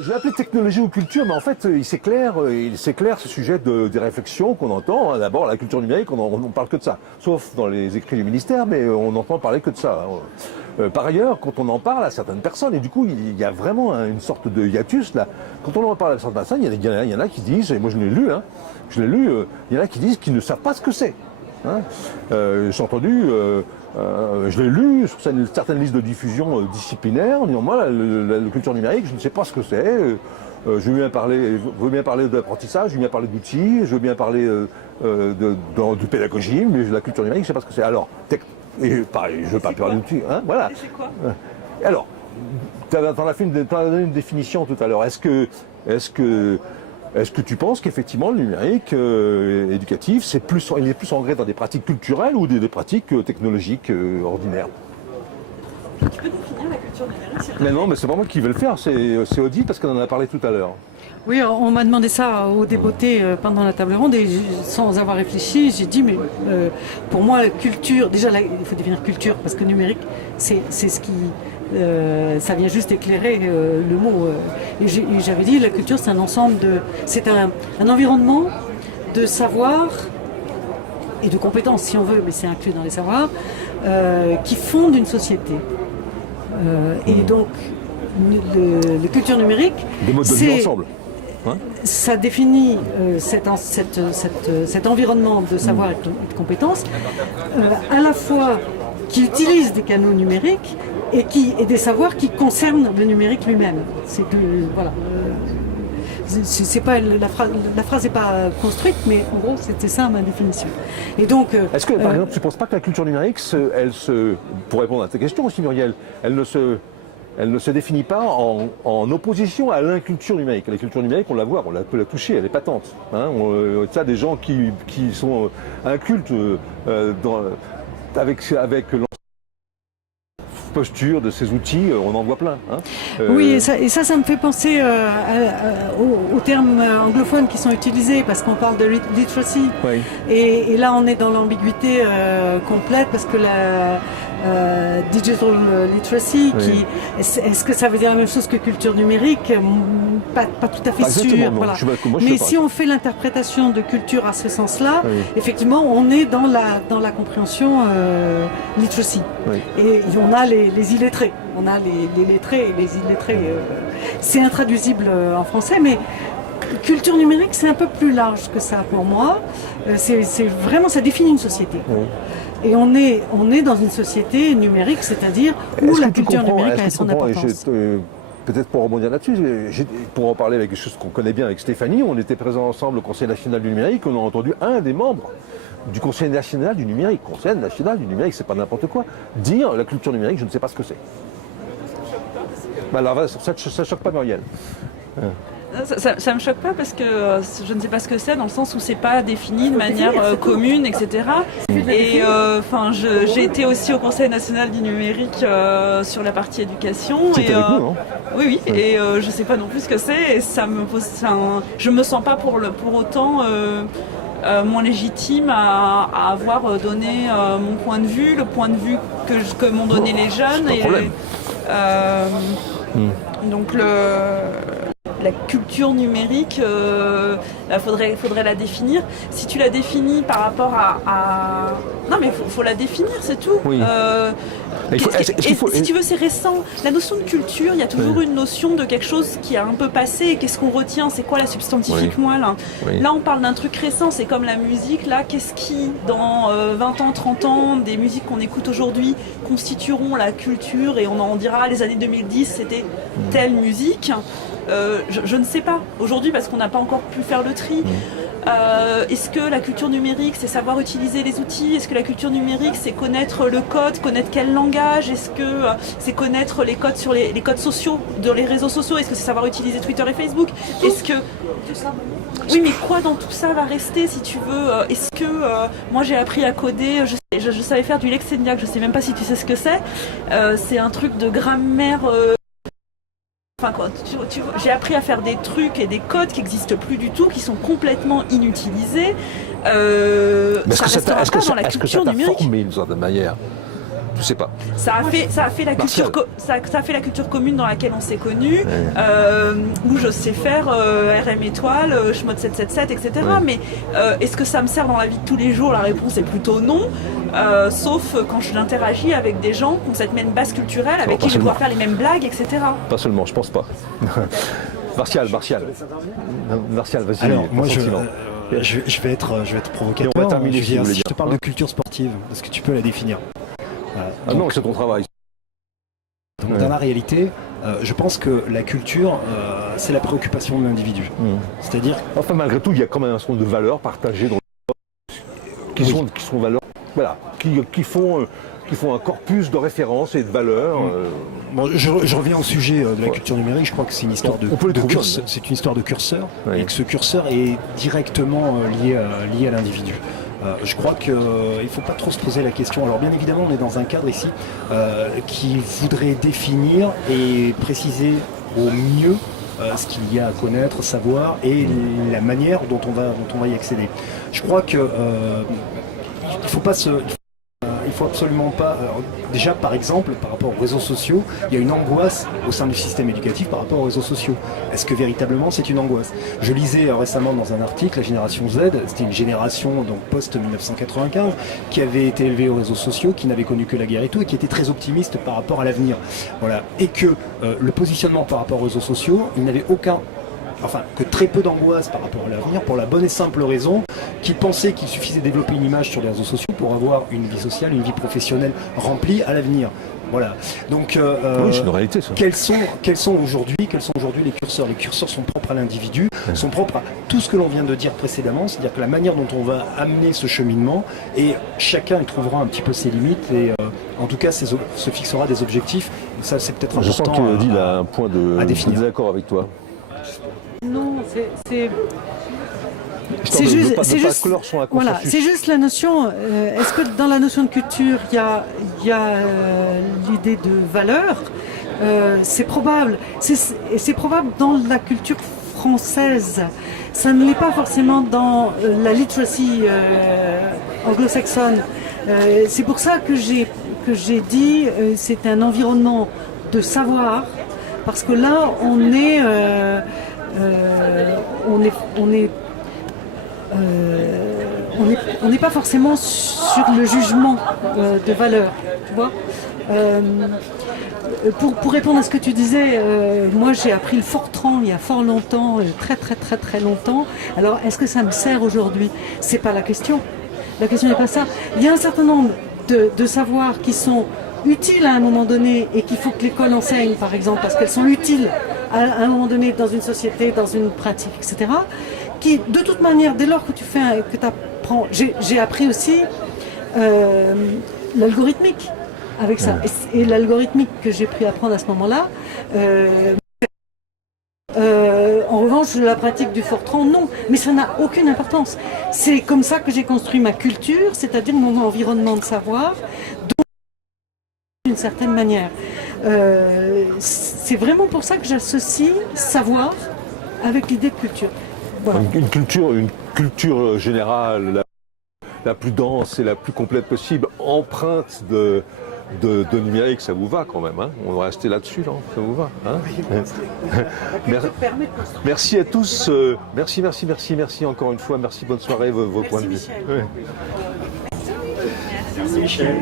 Je l'ai appelé technologie ou culture, mais en fait, il s'éclaire ce sujet des réflexions qu'on entend. D'abord, la culture numérique, on parle que de ça. Sauf dans les écrits du ministère, mais on n'entend parler que de ça. Par ailleurs, quand on en parle à certaines personnes, et du coup, il y a vraiment une sorte de hiatus, là. Quand on en parle à certaines personnes, il y en a qui disent, et moi je l'ai lu, il y en a qui disent qu'ils ne savent pas ce que c'est. Hein. J'ai entendu... je l'ai lu sur une certaine liste de diffusion disciplinaire en disant moi la culture numérique je ne sais pas ce que c'est, je veux bien parler d'apprentissage, je veux bien parler d'outils, je veux bien parler de pédagogie, mais la culture numérique je ne sais pas ce que c'est. Alors, pareil, je ne veux pas parler d'outils, hein, voilà. Et c'est quoi? Alors, tu as donné une définition tout à l'heure. Est-ce que tu penses qu'effectivement le numérique éducatif, il est plus ancré dans des pratiques culturelles ou des pratiques technologiques ordinaires? Tu peux définir la culture numérique? Mais non, mais c'est pas moi qui vais le faire, c'est Odile parce qu'on en a parlé tout à l'heure. Oui, on m'a demandé ça aux députés pendant la table ronde et sans avoir réfléchi, j'ai dit mais pour moi la culture, déjà il faut définir culture parce que numérique c'est ce qui... ça vient juste éclairer le mot. Et j'avais dit la culture c'est un ensemble c'est un environnement de savoir et de compétences si on veut, mais c'est inclus dans les savoirs, qui fondent une société. Et donc les cultures numériques, des modes de vie ensemble. Hein, ça définit cet environnement de savoir et de compétences, à la fois qui utilise des canaux numériques et des savoirs qui concernent le numérique lui-même. C'est que voilà. C'est pas la phrase n'est pas construite, mais en gros c'était ça ma définition. Et donc, est-ce que par exemple tu ne penses pas que la culture numérique, pour répondre à ta question aussi Muriel, elle ne se définit pas en opposition à l'inculture numérique. La culture numérique, on la voit, on peut la toucher, elle est patente. Hein, ça, des gens qui sont incultes avec posture de ces outils, on en voit plein. Hein. Oui, et ça me fait penser aux termes anglophones qui sont utilisés parce qu'on parle de literacy. Oui. Et là, on est dans l'ambiguïté complète parce que la digital literacy, oui. Est-ce que ça veut dire la même chose que culture numérique? Pas tout à fait sûr. Voilà. Mais si on fait l'interprétation de culture à ce sens-là, oui. Effectivement, on est dans la compréhension literacy. Oui. Et on a les illettrés. On a les lettrés et les illettrés. C'est intraduisible en français, mais culture numérique, c'est un peu plus large que ça pour moi. C'est vraiment, ça définit une société. Oui. Et on est dans une société numérique, c'est-à-dire où la culture numérique a son importance. Peut-être pour rebondir là-dessus, pour en parler avec des choses qu'on connaît bien avec Stéphanie, on était présents ensemble au Conseil national du numérique, on a entendu un des membres du Conseil national du numérique, Conseil national du numérique, c'est pas n'importe quoi, dire la culture numérique, je ne sais pas ce que c'est. Alors, ça choque pas Muriel. Ça me choque pas parce que je ne sais pas ce que c'est dans le sens où c'est pas défini de manière commune, etc. Et j'ai été aussi au Conseil national du numérique sur la partie éducation. Et avec nous, non? Oui. Et je sais pas non plus ce que c'est. Et ça me pose. Je me sens pas pour autant moins légitime à avoir donné mon point de vue, le point de vue que m'ont donné les jeunes. Donc la culture numérique, faudrait la définir. Si tu la définis par rapport à... Non mais faut la définir, c'est tout. Oui. Si tu veux, c'est récent. La notion de culture, il y a toujours une notion de quelque chose qui a un peu passé. Qu'est-ce qu'on retient? C'est quoi la substantifique moelle? Là, on parle d'un truc récent, c'est comme la musique. Là, qu'est-ce qui, dans 20 ans, 30 ans, des musiques qu'on écoute aujourd'hui constitueront la culture et on en dira les années 2010, c'était telle musique. Je ne sais pas aujourd'hui parce qu'on n'a pas encore pu faire le tri. Est-ce que la culture numérique c'est savoir utiliser les outils? Est-ce que la culture numérique c'est connaître le code, connaître quel langage? Est-ce que c'est connaître les codes sur les codes sociaux, dans les réseaux sociaux? Est-ce que c'est savoir utiliser Twitter et Facebook? Est-ce que... Oui, mais quoi dans tout ça va rester si tu veux? Est-ce que moi j'ai appris à coder, je savais faire du Lexeniac, je sais même pas si tu sais ce que c'est. C'est un truc de grammaire... j'ai appris à faire des trucs et des codes qui n'existent plus du tout, qui sont complètement inutilisés. Est-ce que ça t'a formé d'une certaine manière? Je sais pas. Ça a fait la culture, ça a fait la culture commune dans laquelle on s'est connus, où je sais faire RM étoile, Schmod 777, etc. Ouais. Mais est-ce que ça me sert dans la vie de tous les jours? La réponse est plutôt non, sauf quand je l'interagis avec des gens qui ont cette même base culturelle, avec qui je vais pouvoir faire les mêmes blagues, etc. Pas seulement, je pense pas. Martial, vas-y. Alors, moi, je vais être provocateur. Je te parle de culture sportive. Est-ce que tu peux la définir? Donc, non, c'est ton travail. Donc, dans la réalité, je pense que la culture, c'est la préoccupation de l'individu. C'est-à-dire... Enfin, malgré tout, il y a quand même un certain nombre de valeurs partagées dans qui sont valeurs, voilà, qui font un corpus de références et de valeurs. Bon, je reviens au sujet de la culture numérique. Je crois que c'est une histoire c'est une histoire de curseur, et que ce curseur est directement lié à l'individu. Je crois qu'il ne faut pas trop se poser la question. Alors bien évidemment, on est dans un cadre ici qui voudrait définir et préciser au mieux ce qu'il y a à connaître, savoir et la manière dont on va y accéder. Je crois que il faut absolument pas... déjà, par exemple, par rapport aux réseaux sociaux, il y a une angoisse au sein du système éducatif par rapport aux réseaux sociaux. Est-ce que véritablement c'est une angoisse? Je lisais récemment dans un article, la génération Z, c'était une génération donc post-1995, qui avait été élevée aux réseaux sociaux, qui n'avait connu que la guerre et tout, et qui était très optimiste par rapport à l'avenir. Voilà. Et que le positionnement par rapport aux réseaux sociaux, il n'avait que très peu d'angoisse par rapport à l'avenir, pour la bonne et simple raison qu'ils pensaient qu'il suffisait de développer une image sur les réseaux sociaux pour avoir une vie sociale, une vie professionnelle remplie à l'avenir. Voilà. Donc, oui, c'est une réalité, ça. Quels sont aujourd'hui les curseurs? Les curseurs sont propres à l'individu, sont propres à tout ce que l'on vient de dire précédemment, c'est-à-dire que la manière dont on va amener ce cheminement, et chacun y trouvera un petit peu ses limites, et en tout cas se fixera des objectifs. Ça, c'est peut-être important. Je sens que Odile a un point de désaccord avec toi. Non, c'est juste la notion. Est-ce que dans la notion de culture, il y a l'idée de valeur? C'est probable. C'est probable dans la culture française. Ça ne l'est pas forcément dans la literacy anglo-saxonne. C'est pour ça que j'ai dit c'est un environnement de savoir, parce que là on n'est pas forcément sur le jugement de valeur, tu vois. Pour répondre à ce que tu disais, moi j'ai appris le Fortran il y a fort longtemps, très longtemps. Alors est-ce que ça me sert aujourd'hui? C'est pas la question. La question n'est pas ça. Il y a un certain nombre de savoirs qui sont utiles à un moment donné et qu'il faut que l'école enseigne, par exemple, parce qu'elles sont utiles à un moment donné dans une société, dans une pratique, etc. Qui, de toute manière, dès lors que tu apprends, j'ai appris aussi l'algorithmique avec ça. Et l'algorithmique que j'ai pris à apprendre à ce moment-là, en revanche, la pratique du Fortran, non. Mais ça n'a aucune importance. C'est comme ça que j'ai construit ma culture, c'est-à-dire mon environnement de savoir, d'une certaine manière. C'est vraiment pour ça que j'associe savoir avec l'idée de culture. Voilà. Une culture générale la plus dense et la plus complète possible, empreinte de numérique, ça vous va quand même, hein? On va rester là-dessus, là, ça vous va, hein? Merci à tous, merci encore une fois, merci, bonne soirée, vos points de vue. Merci Michel.